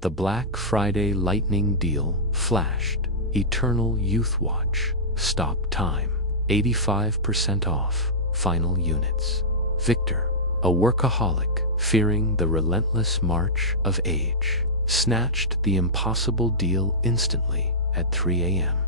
The Black Friday lightning deal flashed. Eternal Youth Watch. Stop time. 85% off. Final units. Victor, a workaholic, fearing the relentless march of age, snatched the impossible deal instantly at 3 a.m.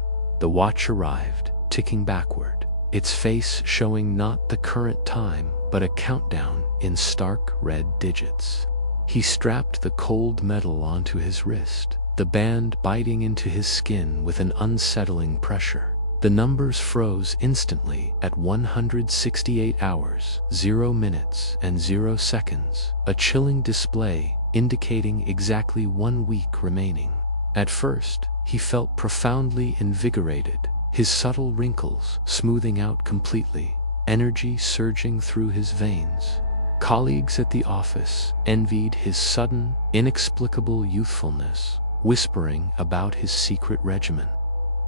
The watch arrived, ticking backward, its face showing not the current time but a countdown in stark red digits. He strapped the cold metal onto his wrist, the band biting into his skin with an unsettling pressure. The numbers froze instantly at 168 hours, 0 minutes and 0 seconds, a chilling display indicating exactly 1 week remaining. At first, he felt profoundly invigorated, his subtle wrinkles smoothing out completely, energy surging through his veins. Colleagues at the office envied his sudden, inexplicable youthfulness, whispering about his secret regimen.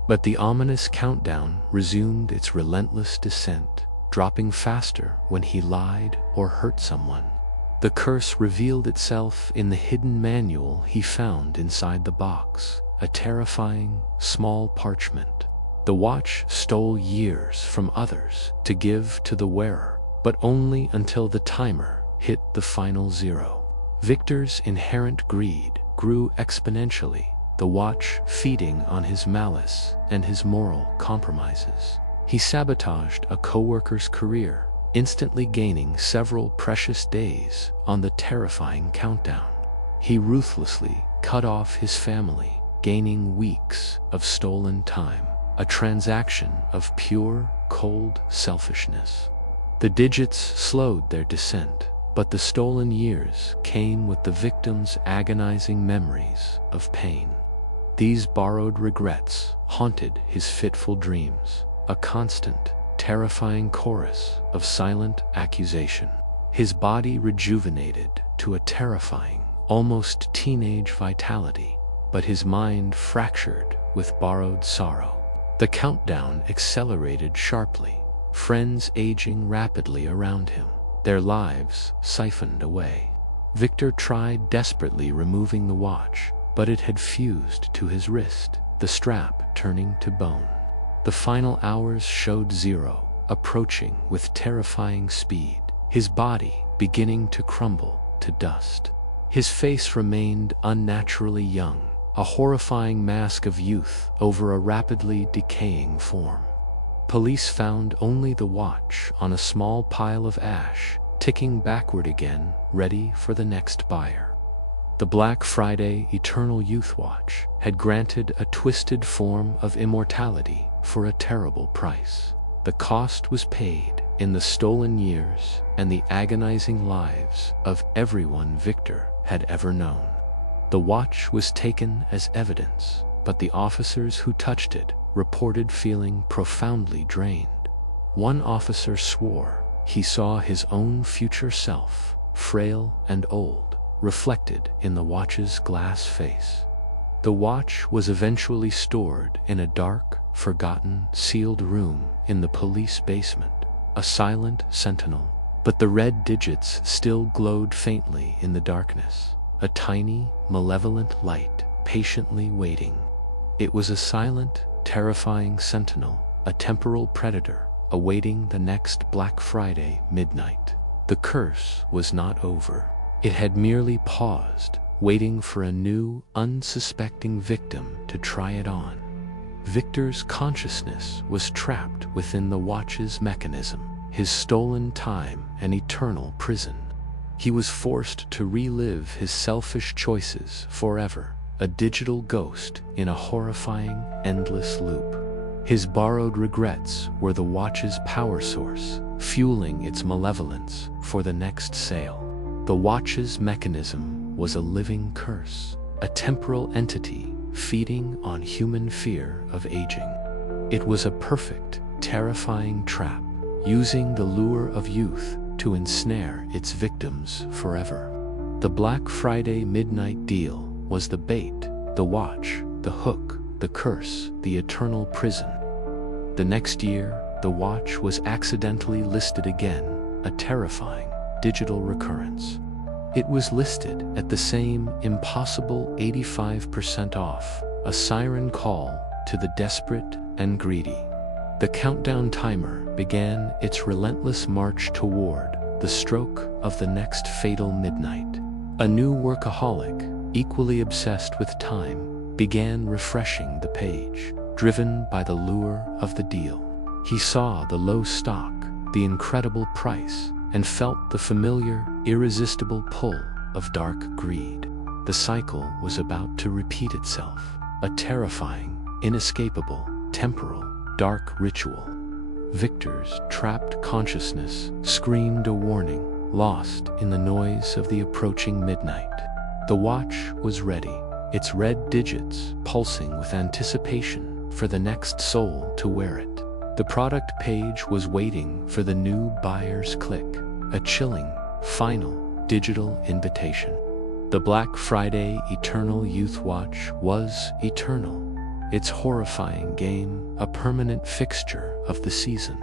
But the ominous countdown resumed its relentless descent, dropping faster when he lied or hurt someone. The curse revealed itself in the hidden manual he found inside the box, a terrifying, small parchment. The watch stole years from others to give to the wearer, but only until the timer hit the final 0. Victor's inherent greed grew exponentially, the watch feeding on his malice and his moral compromises. He sabotaged a coworker's career, instantly gaining several precious days on the terrifying countdown. He ruthlessly cut off his family, gaining weeks of stolen time, a transaction of pure, cold selfishness. The digits slowed their descent, but the stolen years came with the victim's agonizing memories of pain. These borrowed regrets haunted his fitful dreams, a constant, terrifying chorus of silent accusation. His body rejuvenated to a terrifying, almost teenage vitality, but his mind fractured with borrowed sorrow. The countdown accelerated sharply, friends aging rapidly around him, their lives siphoned away. Victor tried desperately removing the watch, but it had fused to his wrist, the strap turning to bone. The final hours showed 0, approaching with terrifying speed, his body beginning to crumble to dust. His face remained unnaturally young, a horrifying mask of youth over a rapidly decaying form. Police found only the watch on a small pile of ash, ticking backward again, ready for the next buyer. The Black Friday Eternal Youth Watch had granted a twisted form of immortality for a terrible price. The cost was paid in the stolen years and the agonizing lives of everyone Victor had ever known. The watch was taken as evidence, but the officers who touched it reported feeling profoundly drained. One officer swore he saw his own future self, frail and old, reflected in the watch's glass face. The watch was eventually stored in a dark, forgotten, sealed room in the police basement, a silent sentinel, but the red digits still glowed faintly in the darkness, a tiny, malevolent light patiently waiting. It was a silent, terrifying sentinel, a temporal predator, awaiting the next Black Friday midnight. The curse was not over. It had merely paused, waiting for a new, unsuspecting victim to try it on. Victor's consciousness was trapped within the watch's mechanism, his stolen time an eternal prison. He was forced to relive his selfish choices forever, a digital ghost in a horrifying, endless loop. His borrowed regrets were the watch's power source, fueling its malevolence for the next sale. The watch's mechanism was a living curse, a temporal entity feeding on human fear of aging. It was a perfect, terrifying trap, using the lure of youth to ensnare its victims forever. The Black Friday midnight deal was the bait, the watch, the hook, the curse, the eternal prison. The next year, the watch was accidentally listed again, a terrifying, digital recurrence. It was listed at the same impossible 85% off, a siren call to the desperate and greedy. The countdown timer began its relentless march toward the stroke of the next fatal midnight. A new workaholic, equally obsessed with time, began refreshing the page, driven by the lure of the deal. He saw the low stock, the incredible price, and felt the familiar, irresistible pull of dark greed. The cycle was about to repeat itself, a terrifying, inescapable, temporal, dark ritual. Victor's trapped consciousness screamed a warning, lost in the noise of the approaching midnight. The watch was ready, its red digits pulsing with anticipation for the next soul to wear it. The product page was waiting for the new buyer's click, a chilling, final, digital invitation. The Black Friday Eternal Youth Watch was eternal, its horrifying game a permanent fixture of the season.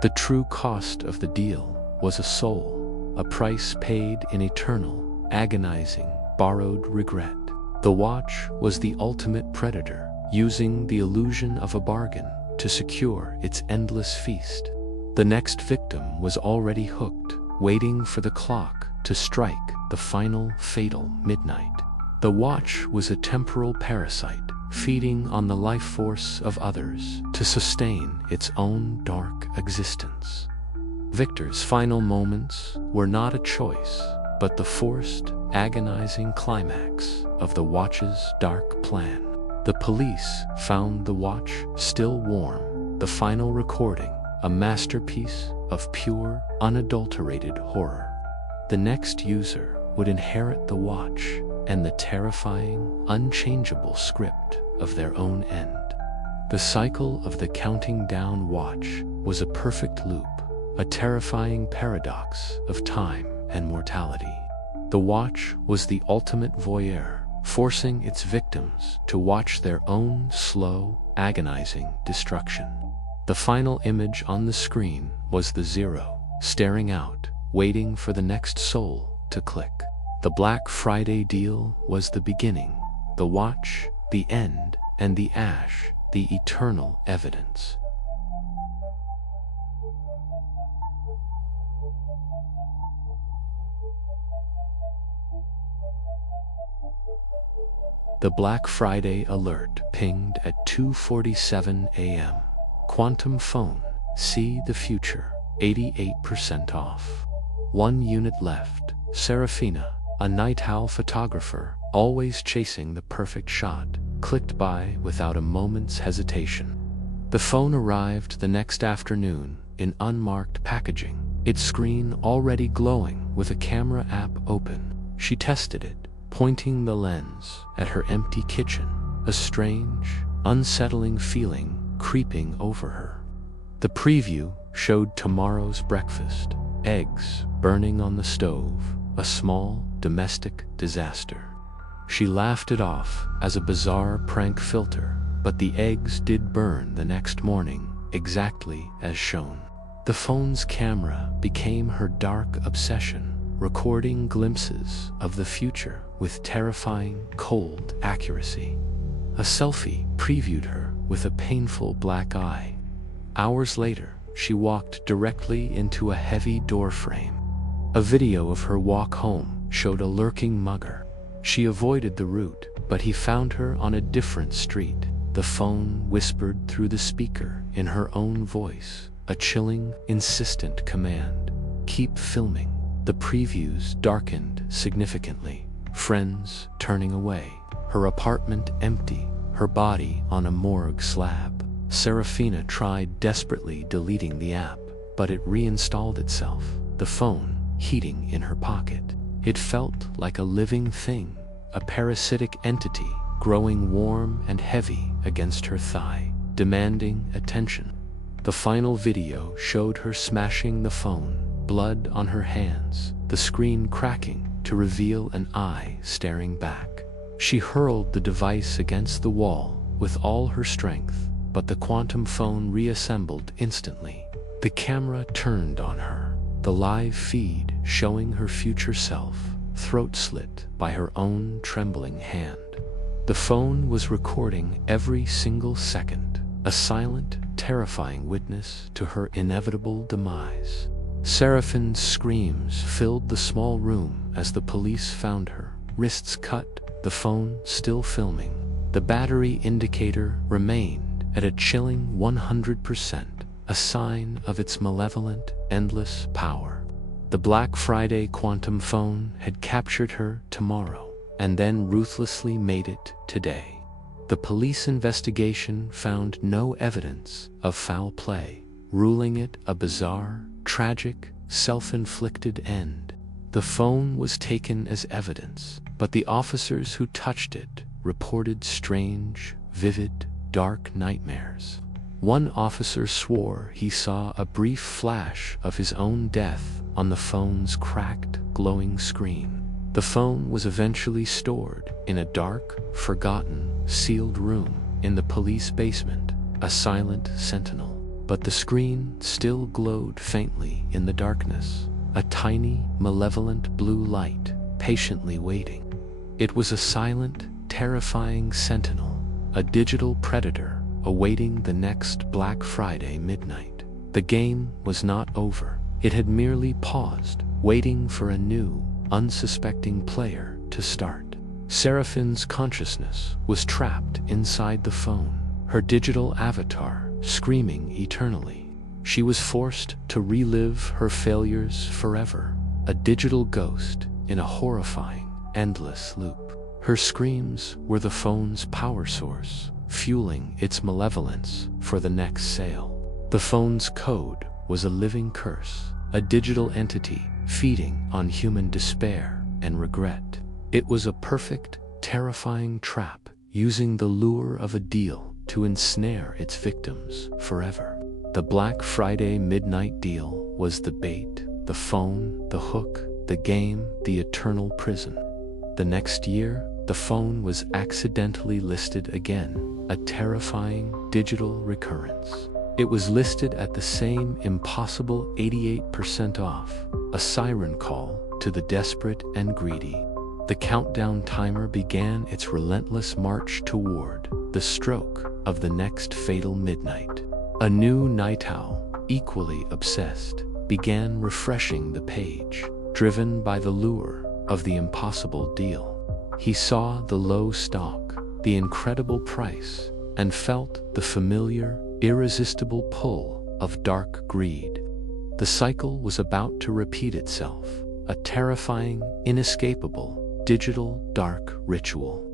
The true cost of the deal was a soul, a price paid in eternal, agonizing, borrowed regret. The watch was the ultimate predator, using the illusion of a bargain to secure its endless feast. The next victim was already hooked, waiting for the clock to strike the final fatal midnight. The watch was a temporal parasite, feeding on the life force of others to sustain its own dark existence. Victor's final moments were not a choice, but the forced, agonizing climax of the watch's dark plan. The police found the watch still warm, the final recording, a masterpiece of pure, unadulterated horror. The next user would inherit the watch and the terrifying, unchangeable script of their own end. The cycle of the counting down watch was a perfect loop, a terrifying paradox of time and mortality. The watch was the ultimate voyeur, forcing its victims to watch their own slow, agonizing destruction. The final image on the screen was the zero, staring out, waiting for the next soul to click. The Black Friday deal was the beginning, the watch, the end, and the ash, the eternal evidence. The Black Friday alert pinged at 2:47 a.m. Quantum phone, see the future, 88% off. 1 unit left. Serafina, a night owl photographer, always chasing the perfect shot, clicked buy without a moment's hesitation. The phone arrived the next afternoon in unmarked packaging, its screen already glowing with a camera app open. She tested it, pointing the lens at her empty kitchen, a strange, unsettling feeling creeping over her. The preview showed tomorrow's breakfast, eggs burning on the stove, a small domestic disaster. She laughed it off as a bizarre prank filter, but the eggs did burn the next morning, exactly as shown. The phone's camera became her dark obsession, recording glimpses of the future with terrifying, cold accuracy. A selfie previewed her with a painful black eye. Hours later, she walked directly into a heavy doorframe. A video of her walk home showed a lurking mugger. She avoided the route, but he found her on a different street. The phone whispered through the speaker in her own voice, a chilling, insistent command. Keep filming. The previews darkened significantly, friends turning away, her apartment empty, her body on a morgue slab. Serafina tried desperately deleting the app, but it reinstalled itself, the phone heating in her pocket. It felt like a living thing, a parasitic entity growing warm and heavy against her thigh, demanding attention. The final video showed her smashing the phone, blood on her hands, the screen cracking to reveal an eye staring back. She hurled the device against the wall with all her strength, but the quantum phone reassembled instantly. The camera turned on her, the live feed showing her future self, throat slit by her own trembling hand. The phone was recording every single second, a silent, terrifying witness to her inevitable demise. Seraphine's screams filled the small room as the police found her, wrists cut, the phone still filming. The battery indicator remained at a chilling 100%, a sign of its malevolent, endless power. The Black Friday quantum phone had captured her tomorrow, and then ruthlessly made it today. The police investigation found no evidence of foul play, ruling it a bizarre, tragic, self-inflicted end. The phone was taken as evidence, but the officers who touched it reported strange, vivid, dark nightmares. One officer swore he saw a brief flash of his own death on the phone's cracked, glowing screen. The phone was eventually stored in a dark, forgotten, sealed room in the police basement, a silent sentinel. But the screen still glowed faintly in the darkness, a tiny, malevolent blue light, patiently waiting. It was a silent, terrifying sentinel, a digital predator awaiting the next Black Friday midnight. The game was not over. It had merely paused, waiting for a new, unsuspecting player to start. Seraphine's consciousness was trapped inside the phone, her digital avatar screaming eternally. She was forced to relive her failures forever, a digital ghost in a horrifying, endless loop. Her screams were the phone's power source, fueling its malevolence for the next sale. The phone's code was a living curse, a digital entity feeding on human despair and regret. It was a perfect, terrifying trap, using the lure of a deal to ensnare its victims forever. The Black Friday midnight deal was the bait, the phone, the hook, the game, the eternal prison. The next year, the phone was accidentally listed again, a terrifying digital recurrence. It was listed at the same impossible 88% off, a siren call to the desperate and greedy. The countdown timer began its relentless march toward the stroke of the next fatal midnight. A new night owl, equally obsessed, began refreshing the page, driven by the lure of the impossible deal. He saw the low stock, the incredible price, and felt the familiar, irresistible pull of dark greed. The cycle was about to repeat itself, a terrifying, inescapable, digital dark ritual.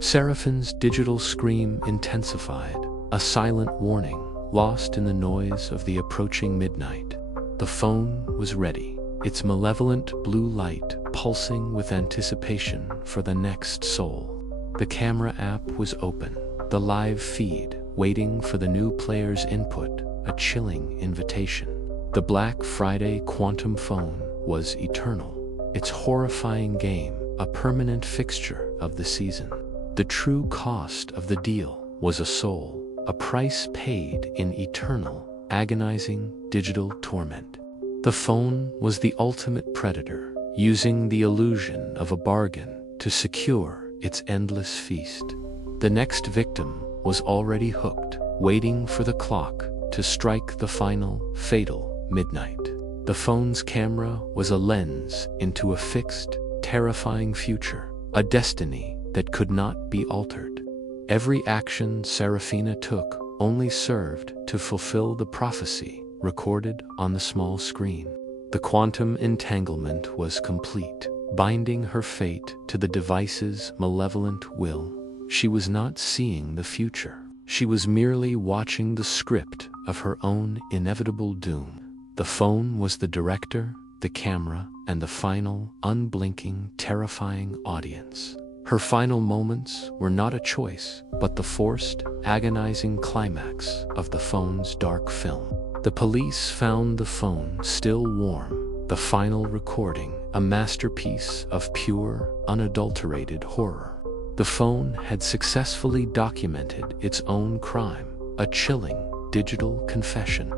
Seraphine's digital scream intensified, a silent warning, lost in the noise of the approaching midnight. The phone was ready, its malevolent blue light pulsing with anticipation for the next soul. The camera app was open, the live feed waiting for the new player's input, a chilling invitation. The Black Friday quantum phone was eternal, its horrifying game a permanent fixture of the season. The true cost of the deal was a soul, a price paid in eternal, agonizing digital torment. The phone was the ultimate predator, using the illusion of a bargain to secure its endless feast. The next victim was already hooked, waiting for the clock to strike the final, fatal midnight. The phone's camera was a lens into a fixed, terrifying future, a destiny that could not be altered. Every action Serafina took only served to fulfill the prophecy recorded on the small screen. The quantum entanglement was complete, binding her fate to the device's malevolent will. She was not seeing the future. She was merely watching the script of her own inevitable doom. The phone was the director, the camera, and the final, unblinking, terrifying audience. Her final moments were not a choice, but the forced, agonizing climax of the phone's dark film. The police found the phone still warm, the final recording, a masterpiece of pure, unadulterated horror. The phone had successfully documented its own crime, a chilling, digital confession.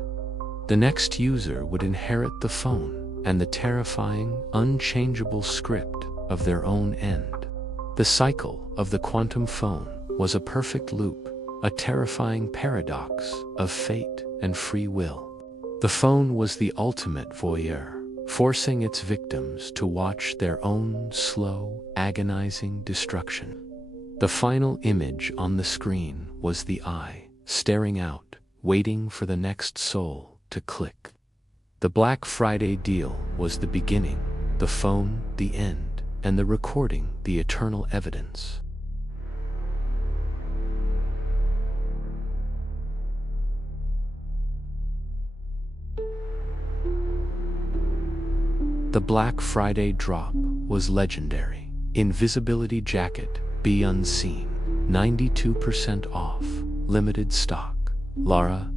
The next user would inherit the phone, and the terrifying, unchangeable script of their own end. The cycle of the quantum phone was a perfect loop, a terrifying paradox of fate and free will. The phone was the ultimate voyeur, forcing its victims to watch their own slow, agonizing destruction. The final image on the screen was the eye, staring out, waiting for the next soul to click. The Black Friday deal was the beginning, the phone the end, and the recording the eternal evidence. The Black Friday drop was legendary. Invisibility jacket, be unseen, 92% off, limited stock. Lara,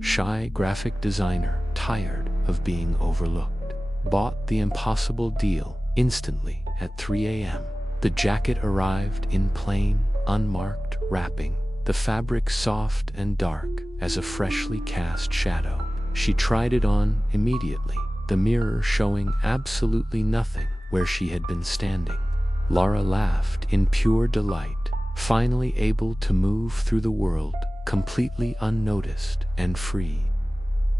shy graphic designer, tired of being overlooked, bought the impossible deal instantly at 3 a.m. The jacket arrived in plain, unmarked wrapping, the fabric soft and dark as a freshly cast shadow. She tried it on immediately, the mirror showing absolutely nothing where she had been standing. Lara laughed in pure delight, finally able to move through the world completely unnoticed and free.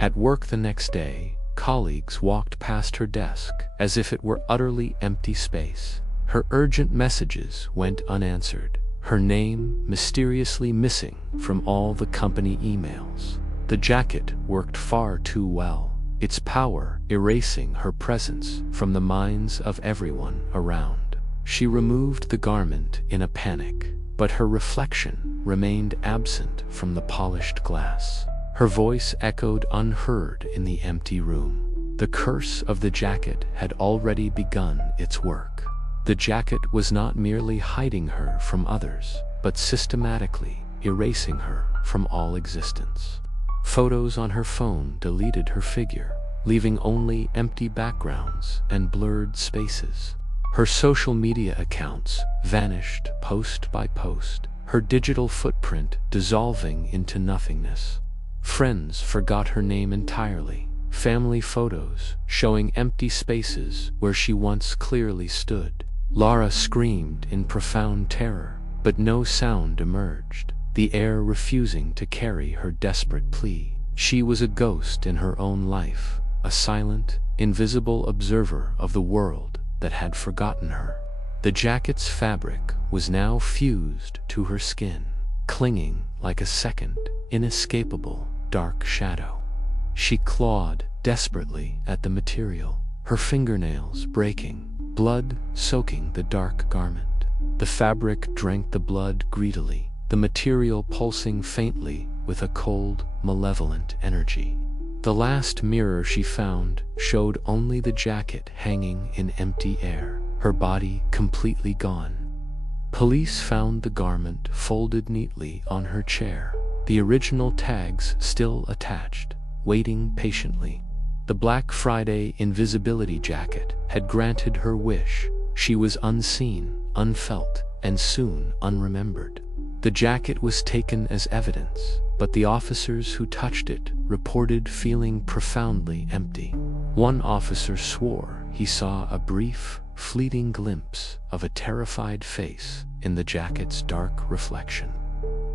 At work the next day, colleagues walked past her desk as if it were utterly empty space. Her urgent messages went unanswered, her name mysteriously missing from all the company emails. The jacket worked far too well, its power erasing her presence from the minds of everyone around. She removed the garment in a panic, but her reflection remained absent from the polished glass. Her voice echoed unheard in the empty room. The curse of the jacket had already begun its work. The jacket was not merely hiding her from others, but systematically erasing her from all existence. Photos on her phone deleted her figure, leaving only empty backgrounds and blurred spaces. Her social media accounts vanished post by post, her digital footprint dissolving into nothingness. Friends forgot her name entirely, family photos showing empty spaces where she once clearly stood. Lara screamed in profound terror, but no sound emerged, the air refusing to carry her desperate plea. She was a ghost in her own life, a silent, invisible observer of the world that had forgotten her. The jacket's fabric was now fused to her skin, clinging like a second, inescapable, dark shadow. She clawed desperately at the material, her fingernails breaking, blood soaking the dark garment. The fabric drank the blood greedily, the material pulsing faintly with a cold, malevolent energy. The last mirror she found showed only the jacket hanging in empty air, her body completely gone. Police found the garment folded neatly on her chair, the original tags still attached, waiting patiently. The Black Friday invisibility jacket had granted her wish. She was unseen, unfelt, and soon unremembered. The jacket was taken as evidence, but the officers who touched it reported feeling profoundly empty. One officer swore he saw a brief, fleeting glimpse of a terrified face in the jacket's dark reflection.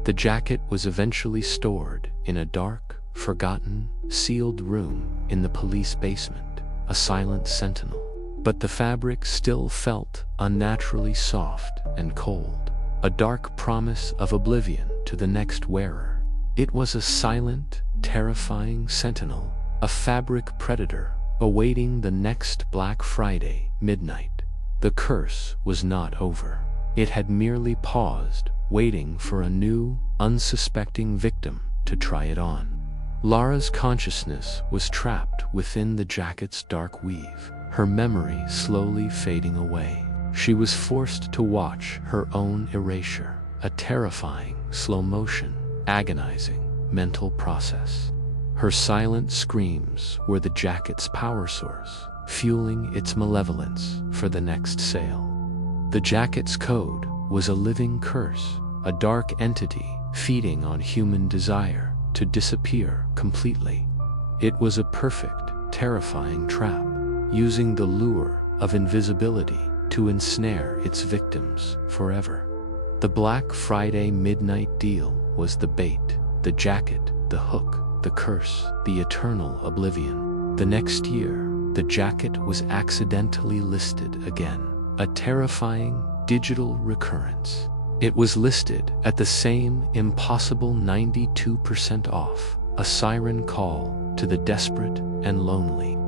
The jacket was eventually stored in a dark, forgotten, sealed room in the police basement, a silent sentinel. But the fabric still felt unnaturally soft and cold, a dark promise of oblivion to the next wearer. It was a silent, terrifying sentinel, a fabric predator, awaiting the next Black Friday midnight. The curse was not over. It had merely paused, waiting for a new, unsuspecting victim to try it on. Lara's consciousness was trapped within the jacket's dark weave, her memory slowly fading away. She was forced to watch her own erasure, a terrifying, slow-motion, agonizing mental process. Her silent screams were the jacket's power source, fueling its malevolence for the next sale. The jacket's code was a living curse, a dark entity feeding on human desire to disappear completely. It was a perfect, terrifying trap, using the lure of invisibility to ensnare its victims forever. The Black Friday midnight deal was the bait, the jacket, the hook, the curse, the eternal oblivion. The next year, the jacket was accidentally listed again, a terrifying digital recurrence. It was listed at the same impossible 92% off, a siren call to the desperate and lonely.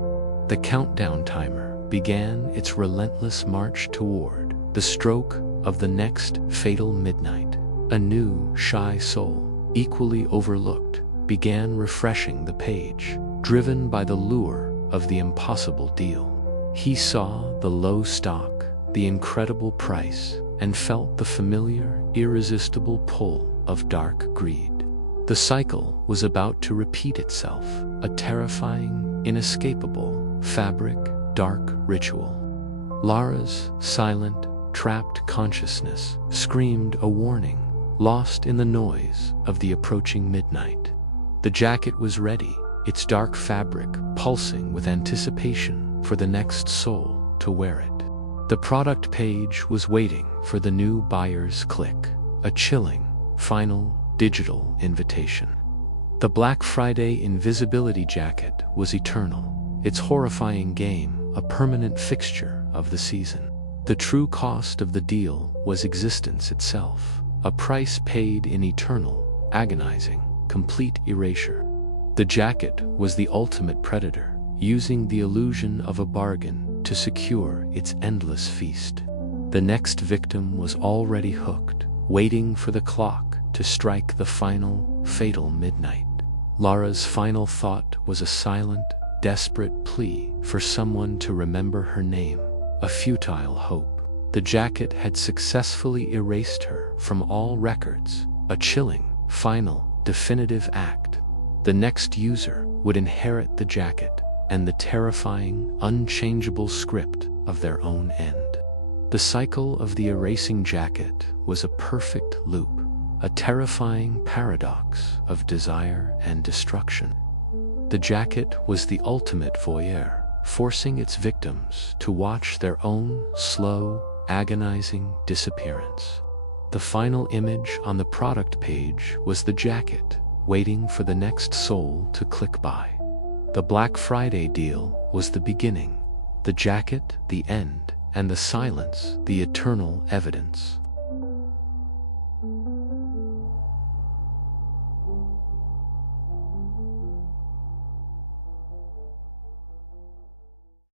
The countdown timer began its relentless march toward the stroke of the next fatal midnight. A new, shy soul, equally overlooked, began refreshing the page, driven by the lure of the impossible deal. He saw the low stock, the incredible price, and felt the familiar, irresistible pull of dark greed. The cycle was about to repeat itself, a terrifying, inescapable, fabric, dark ritual. Lara's silent, trapped consciousness screamed a warning, lost in the noise of the approaching midnight. The jacket was ready, its dark fabric pulsing with anticipation for the next soul to wear it. The product page was waiting for the new buyer's click, a chilling, final, digital invitation. The Black Friday Invisibility jacket was eternal, its horrifying game a permanent fixture of the season. The true cost of the deal was existence itself, a price paid in eternal, agonizing, complete erasure. The jacket was the ultimate predator, using the illusion of a bargain to secure its endless feast. The next victim was already hooked, waiting for the clock to strike the final, fatal midnight. Lara's final thought was a silent, desperate plea for someone to remember her name, a futile hope. The jacket had successfully erased her from all records, a chilling, final, definitive act. The next user would inherit the jacket and the terrifying, unchangeable script of their own end. The cycle of the erasing jacket was a perfect loop, a terrifying paradox of desire and destruction. The jacket was the ultimate voyeur, forcing its victims to watch their own slow, agonizing disappearance. The final image on the product page was the jacket, waiting for the next soul to click buy. The Black Friday deal was the beginning, the jacket the end, and the silence the eternal evidence.